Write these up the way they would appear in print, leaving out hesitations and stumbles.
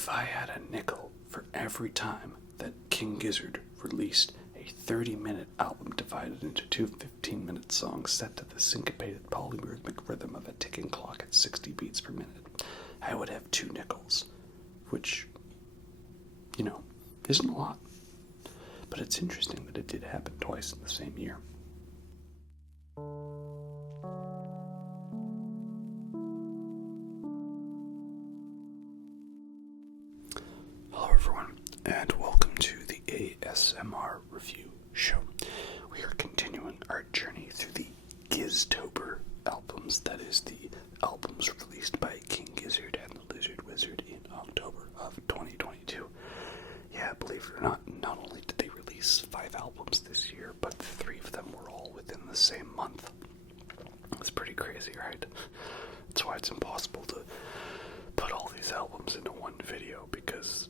If I had a nickel for every time that King Gizzard released a 30-minute album divided into two 15-minute songs set to the syncopated polyrhythmic rhythm of a ticking clock at 60 beats per minute, I would have 2 nickels, which, isn't a lot. But it's interesting that it did happen twice in the same year. Hello everyone, and welcome to the ASMR Review Show. We are continuing our journey through the Gizztober albums, that is, the albums released by King Gizzard and the Lizard Wizard in October of 2022. Yeah, believe it or not only did they release 5 albums this year, but 3 of them were all within the same month. It's pretty crazy, right? That's why it's impossible to put all these albums into one video, because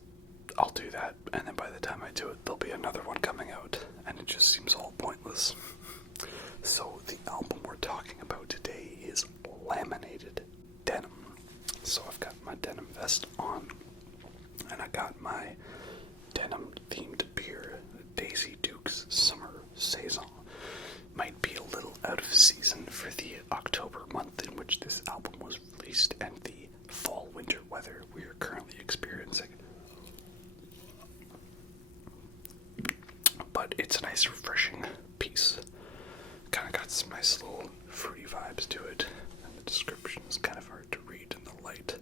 I'll do that, and then by the time I do it, there'll be another one coming out, and it just seems all pointless. So the album we're talking about today is Laminated Denim. So I've got my denim vest on, and I got my denim-themed beer, Daisy Duke's Summer Saison. Might be a little out of season for the October month in which this album was released and the fall-winter weather we are currently experiencing. But it's a nice, refreshing piece. Kind of got some nice little fruity vibes to it, and the description is kind of hard to read in the light.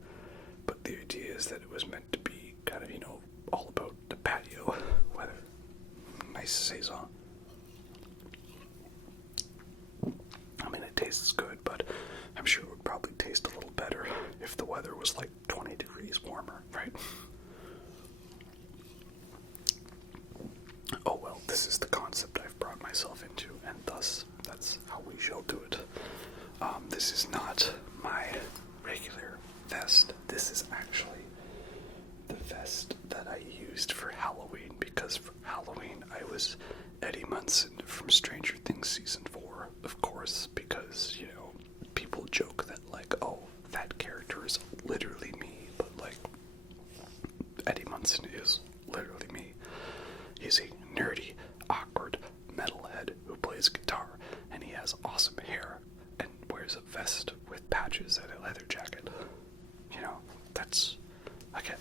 But the idea is that it was meant to be kind of, all about the patio weather. Nice saison. I mean, it tastes good, but I'm sure it would probably taste a little better if the weather was like 20 degrees warmer, right? Oh well, this is the concept I've brought myself into, and thus, that's how we shall do it. This is not my regular vest. This is actually the vest that I used for Halloween, because for Halloween I was Eddie Munson from Stranger Things Season 4, of course, because, people joke that, oh, that character is literally me, but, Eddie Munson is literally me. He's a nerdy, awkward metalhead who plays guitar, and he has awesome hair, and wears a vest with patches and a leather jacket.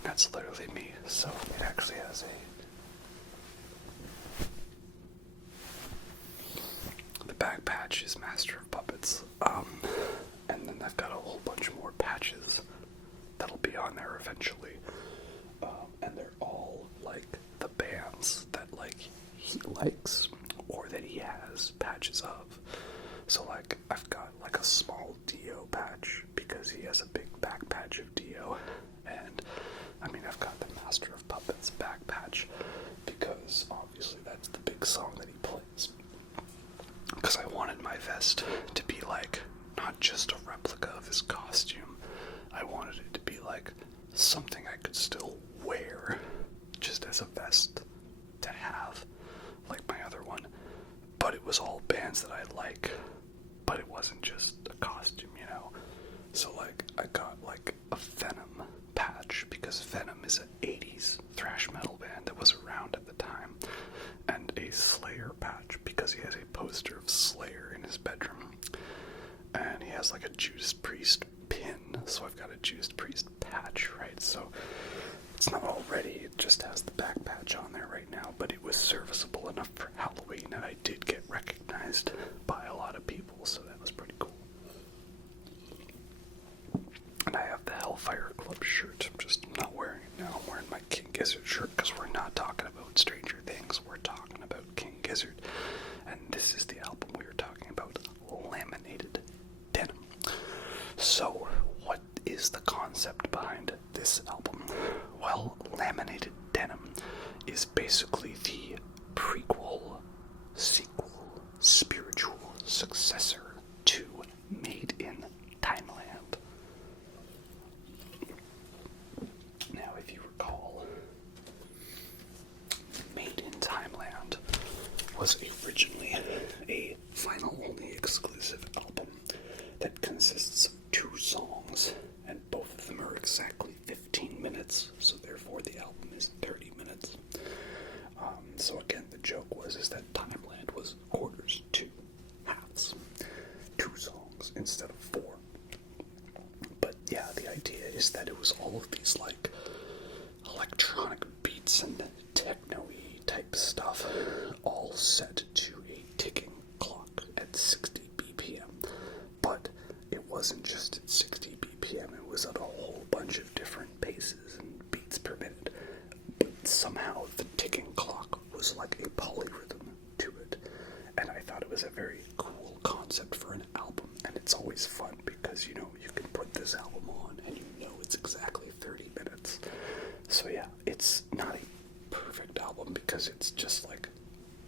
That's literally me. So it actually has the back patch is Master of Puppets, and then I've got a whole bunch more patches that'll be on there eventually, and they're all the bands that he likes or that he has patches of. So I've got a small Dio patch because he has a big back patch of Dio, and I've got the Master of Puppets back patch because obviously that's the big song that he plays. Because I wanted my vest to be not just a replica of his costume. I wanted it to be something I could still wear just as a vest to have, like my other one. But it was all bands that I like, but it wasn't just a costume, So I got a Venom patch because Venom is an 80s thrash metal band that was around at the time, and a Slayer patch because he has a poster of Slayer in his bedroom, and he has a Judas Priest pin, so I've got a Judas Priest patch, right? So it's not all ready, it just has the back patch on there right now, but it was serviceable enough for Halloween, and I did get recognized by a lot of people, so that was pretty cool. And I have the Hellfire Club shirt. I'm just not wearing it now. I'm wearing my King Gizzard shirt because we're not talking about Stranger Things. We're talking about King Gizzard. And this is the album we were talking about, Laminated Denim. So, what is the concept behind this album? Well, Laminated Denim is basically the prequel, sequel, spiritual successor to Made in Timeland. Now, if you recall, Made in Timeland was originally a vinyl-only exclusive album that consists of 2 songs, and both of them are exactly 15 minutes, so they're somehow the ticking clock was like a polyrhythm to it. And I thought it was a very cool concept for an album. And it's always fun because, you know, you can put this album on and you know it's exactly 30 minutes. So yeah, it's not a perfect album because it's just like,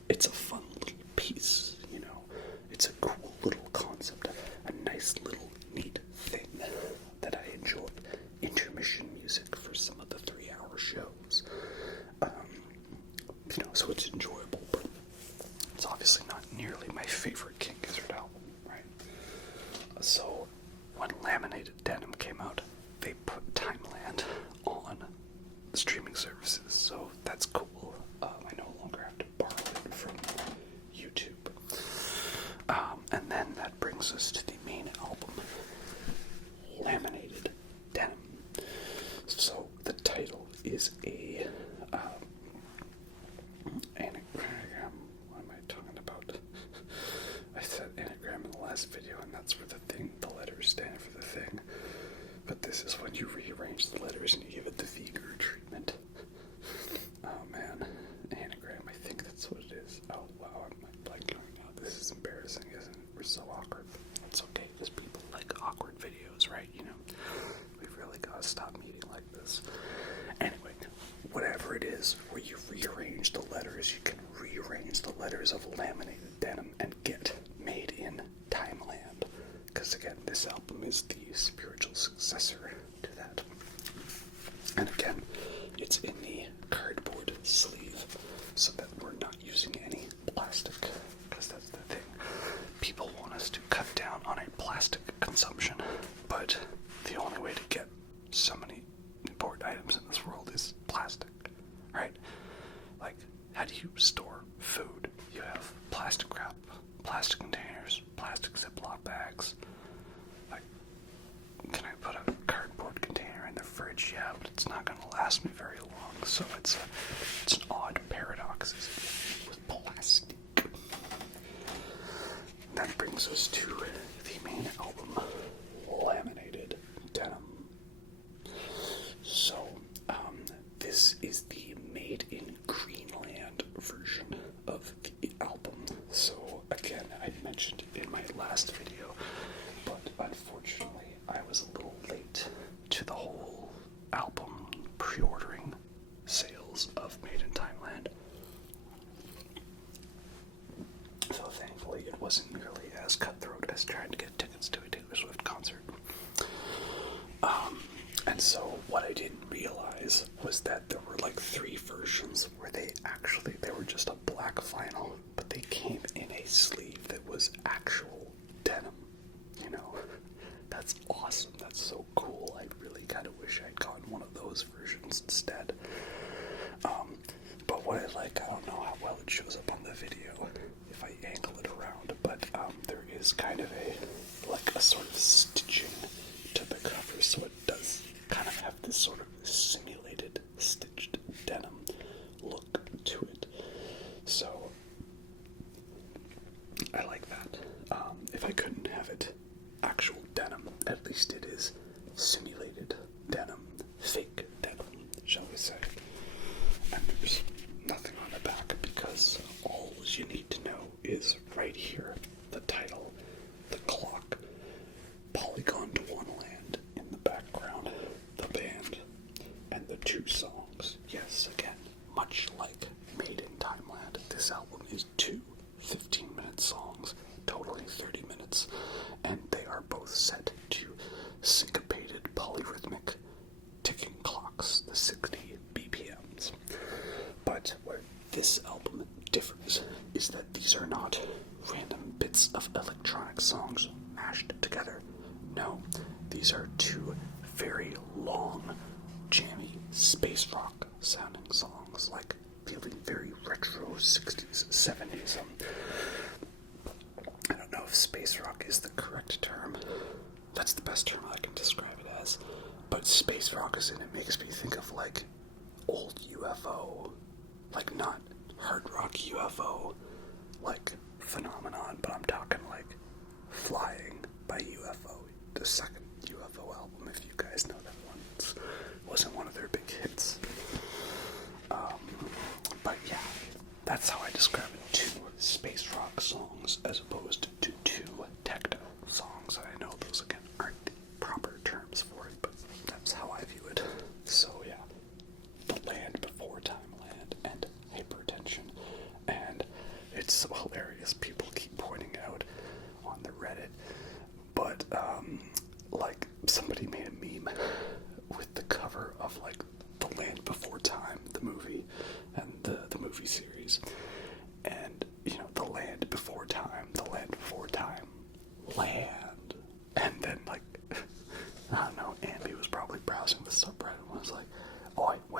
it's a fun little piece, you know. It's a cool little concept, a nice little neat thing that I enjoyed. Intermission music for some of the 3-hour shows. You know, so it's enjoyable, but it's obviously not nearly my favorite King Gizzard album, right? So when Laminated Denim came out, they put Timeland on streaming services, so that's cool. I no longer have to borrow it from YouTube. And then that brings us to the main album, Laminated Denim. So the title is a anagram. What am I talking about? I said anagram in the last video, and that's for the thing. The letters stand for the thing. But this is when you rearrange the letters and you give it the Viger treatment. Oh man, anagram. I think that's what it is. Oh wow, I'm blanking now. This is embarrassing, isn't it? We're so awkward. It's okay because people like awkward videos, right? You know, we've really got to stop meeting like this. Anyway, whatever it is, where you rearrange the letters, you can rearrange the letters of Laminated Denim and get Made in Timeland. Because again, this album is the spiritual successor to that. And again, it's in the cardboard sleeve, so that we're not using any plastic, because that's the thing. People want us to cut down on a plastic consumption, but the only way to get so many important items in this world is plastic, right? Like, how do you store food? You have plastic wrap, plastic containers, plastic Ziploc bags. Like, can I put a cardboard container in the fridge? Yeah, but it's not going to last me very long. So it's an odd paradox, isn't it, with plastic. That brings us to the main album, Laminated Denim. So, this is the Made in Greenland version of the album. So, again, I mentioned it in my last video, but unfortunately, I was a little late to the whole album pre-ordering sales of Made in Timeland. So thankfully, it wasn't nearly as cutthroat as trying to get tickets to a Taylor Swift concert. And so what I didn't realize was that there were like 3 versions where they were just a black vinyl, but they came in a sleeve that was actual denim, you know. That's awesome. That's so cool. I really kind of wish I'd gotten one of those versions instead. But what I like, I don't know how well it shows up on the video if I angle it around, but there is kind of a sort of stitching to the cover, so it does kind of have this sort of simulated stitched denim look to it. So I like that. If I couldn't have it actual denim, at least it is simulated denim, fake denim, shall we say. And there's nothing on the back because all you need to know is right here, the title, the clock, Gondwanaland in the background, the band, and the 2 songs. Yes, again, much like Made in Timeland, this album is 2 15-minute songs, totaling 30 minutes, and they are both set to syncopated polyrhythmic ticking clocks, the 60 BPMs. But where this album differs is that these are not random bits of electronic songs mashed together. No, these are 2 very long, jammy, space rock sounding songs, like feeling very retro 60s, 70s. I don't know if space rock is the correct term. That's the best term I can describe it as. But space rock is in it makes me think of like old UFO, like not hard rock UFO, like phenomenon, but I'm talking like Flying by UFO, the second UFO album, if you guys know that one. It wasn't one of their big hits.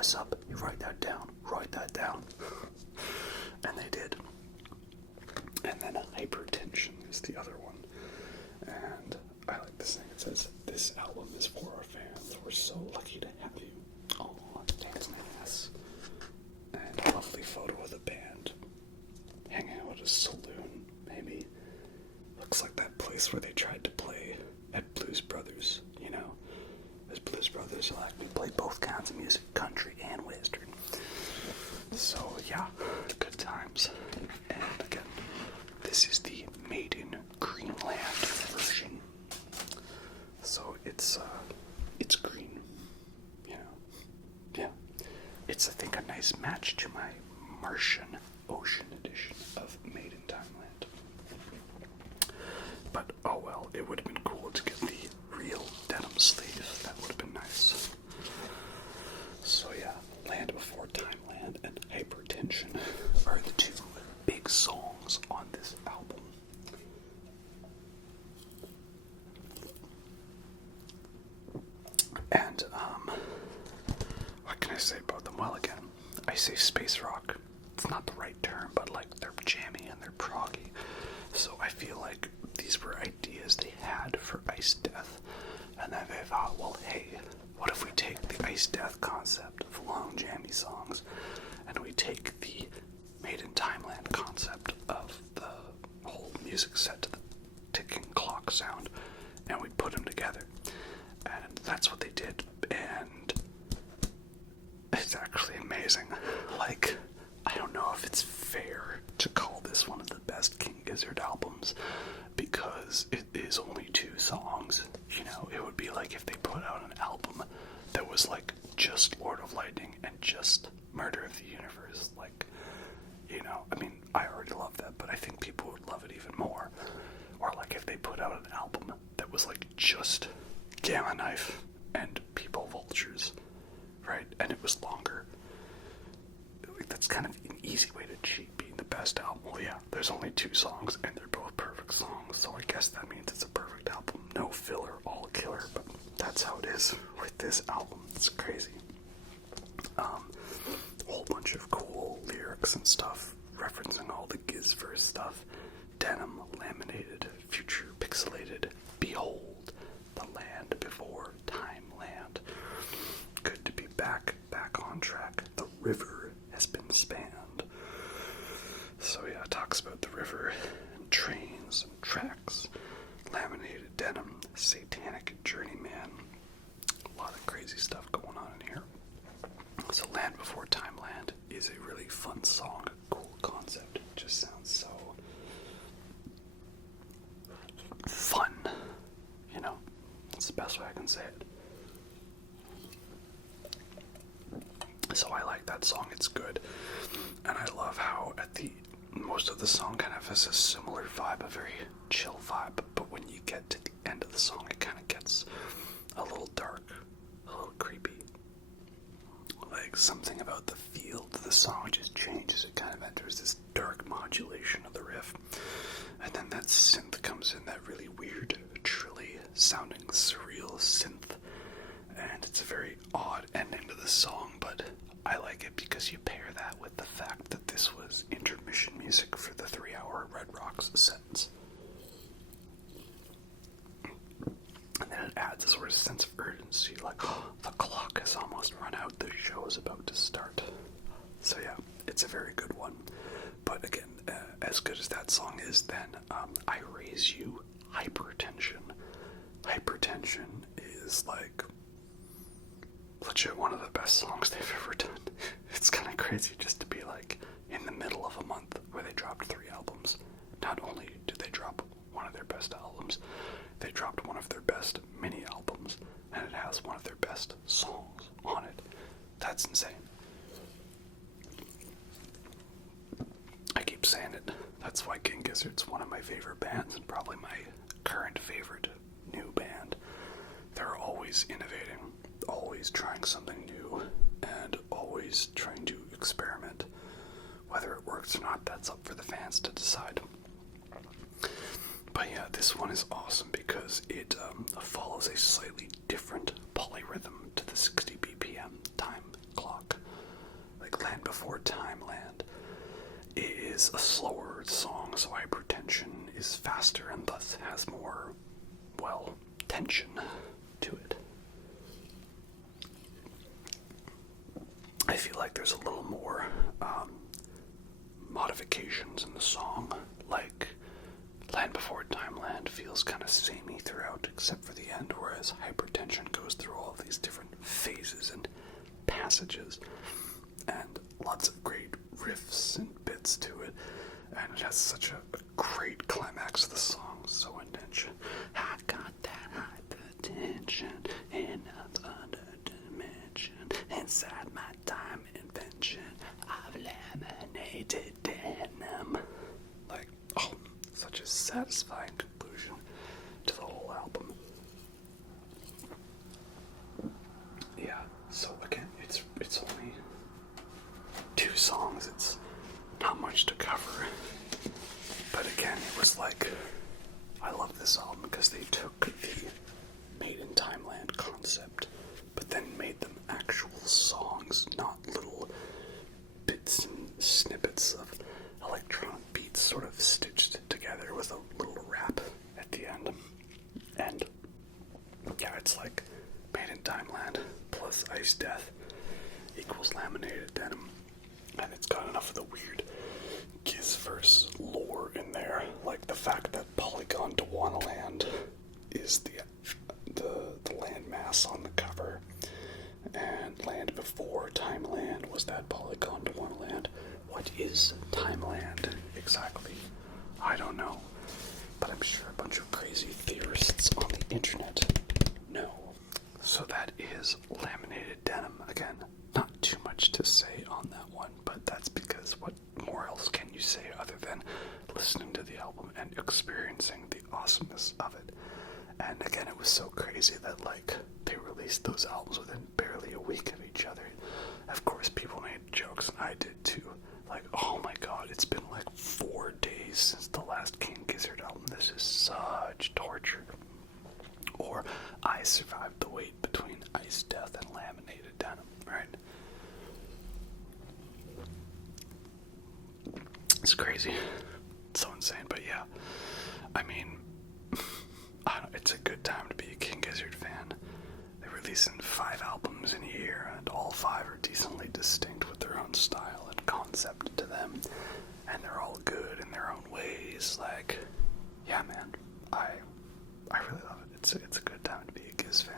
what's up? You write that down. Write that down. And they did. And then Hypertension is the other one. And I like this thing. It says, "This album is for our fans. We're so lucky to have you." Oh, thanks, my ass. And a lovely photo of the band hanging out at a saloon, maybe. Looks like that place where they tried to play at Blues Brothers, you know. As Blues Brothers will actually play both kinds of music, country and western. So, yeah, good times. And again, this is the Made in Greenland version. So it's green, you know. Yeah. It's, I think, a nice match to my Martian Ocean edition of Made in Timeland. But, oh well, it would have been cool to get the real denim sleeve. That would have been nice. So yeah, Land Before Timeland and Hypertension are the two big songs on this album. And, what can I say about them? Well, again, I say space rock. It's not the right term, but like they're jammy and they're proggy. So I feel like these were ideas they had for Ice Death, and then they thought, well, hey, what if we take the Ice Death concept of long jammy songs, and we take the Made in Timeland concept of the whole music set to the ticking clock sound, and we put them together. And that's what they did, and it's actually amazing. Like, I don't know if it's fair to call this one of the best King Gizzard albums, because it is only 2 songs. You know, it would be like if they put out an album that was like just Lord of Lightning and just Murder of the Universe. Like, you know, I mean, I already love that, but I think people would love it even more. Or like if they put out an album that was like just Gamma Knife and People Vultures, right? And it was longer. Like, that's kind of an easy way to cheat being the best album. Well, yeah, there's only 2 songs, and they're both perfect songs, so I guess that means it's a perfect album. No filler, all killer, but that's how it is with this album. It's crazy. A whole bunch of cool lyrics and stuff, referencing all the Gizz verse stuff. Denim, laminated, future pixelated, behold, the land before Timeland. Good to be back on track. The river has been spanned. So yeah, it talks about the river, and trains, and tracks, laminated denim, satanic journeyman. A lot of crazy stuff going on in here. So Land Before Timeland is a really fun song, cool concept. It just sounds so fun, you know? That's the best way I can say it. So I like that song, it's good. And I love how at the most of the song kind of has a similar vibe, a very chill vibe, but when you get to the end of the song, it kind of gets a little dark, a little creepy. Like, something about the feel of the song just changes. It kind of enters this dark modulation of the riff. And then that synth comes in, that really weird, trilly sounding surreal synth. And it's a very odd ending to the song, but I like it because you pair that with the fact that this was intermission music for the 3-hour Red Rocks sentence. And then it adds a sort of sense of urgency, like, oh, the clock has almost run out, the show is about to start. So yeah, it's a very good one. But again, as good as that song is, then I Raise You, Hypertension. Hypertension is like legit one of the best songs they've ever done. It's kind of crazy just to be like in the middle of a month where they dropped 3 albums. Not only did they drop one of their best albums, they dropped one of their best mini albums, and it has one of their best songs on it. That's insane. I keep saying it. That's why King Gizzard's one of my favorite bands, and probably my current favorite new band. They're always innovating, always trying something new, and always trying to experiment. Whether it works or not, that's up for the fans to decide. But yeah, this one is awesome because it follows a slightly different polyrhythm to the 60 BPM time clock. is a slower song, so Hypertension is faster and thus has more, well, tension to it. I feel like there's a little more modifications in the song, like Land Before Timeland feels kind of samey throughout except for the end, whereas Hypertension goes through all of these different phases and passages and lots of great riffs and bits to it, and it has such a great climax of the song, so intention. I got that hypertension in another dimension inside my time invention of laminated denim. Like, oh, such a satisfying conclusion to the whole album. Yeah, so again, it's only 2 songs, it's not much to cover. But again, it was like, I love this album because they took the Made in Timeland concept, but then made them actual songs, not little bits and snippets of electronic beats sort of stitched together with a little rap at the end. And yeah, it's like Made in Timeland plus Ice Death equals Laminated Denim. And it's got enough of the weird Gizzverse lore in there, like the fact that Gondwanaland is the landmass on the cover, and Land Before Timeland was that Gondwanaland. What is Timeland exactly? I don't know, but I'm sure a bunch of crazy theorists on the internet know. So that is Laminated Denim. Again, not too much to say on that one, but that's because what more else can you say other than listening to the album and experiencing the awesomeness of it? And again, it was so crazy that, like, they released those albums within barely a week of each other. Of course, people made jokes, and I did too. Like, oh my god, it's been like 4 days since the last King Gizzard album. This is such torture. Or, I survived the wait between Ice Death and Laminated Denim, right? It's crazy. It's so insane, but yeah. I mean, it's a good time to be a King Gizzard fan. They're releasing 5 albums in a year, and all 5 are decently distinct with their own style and concept to them. And they're all good in their own ways. Like, yeah, man, I really love it. It's a good time to be a Gizz fan.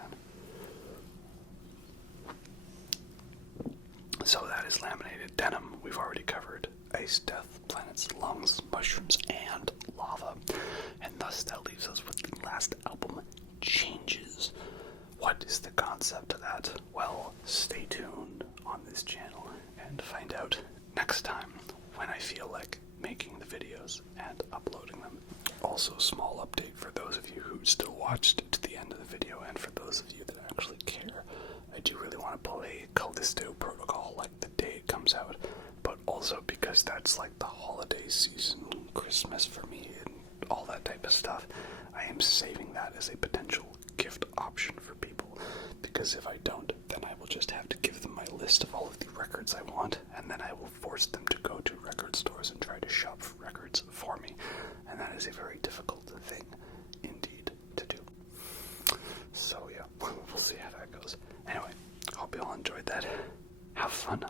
So that is Laminated Denim. We've already covered Ice Death, Planets, Lungs, Mushrooms, and Lava. And thus that leaves us with the last album, Changes. What is the concept of that? Well, stay tuned on this channel and find out next time when I feel like making the videos and uploading them. Also, small update for those of you who still watched to the end of the video, and for those of you that actually care. I do really want to play Callisto Protocol like the day it comes out, but also because that's like the holiday season, Christmas for me, and all that type of stuff. I am saving that as a potential gift option for people, because if I don't, then I will just have to give them my list of all of the records I want, and then I will force them to go to record stores and try to shop for records for me, and that is a very difficult thing indeed to do. So yeah, we'll see how that goes. Anyway, hope you all enjoyed that. Have fun.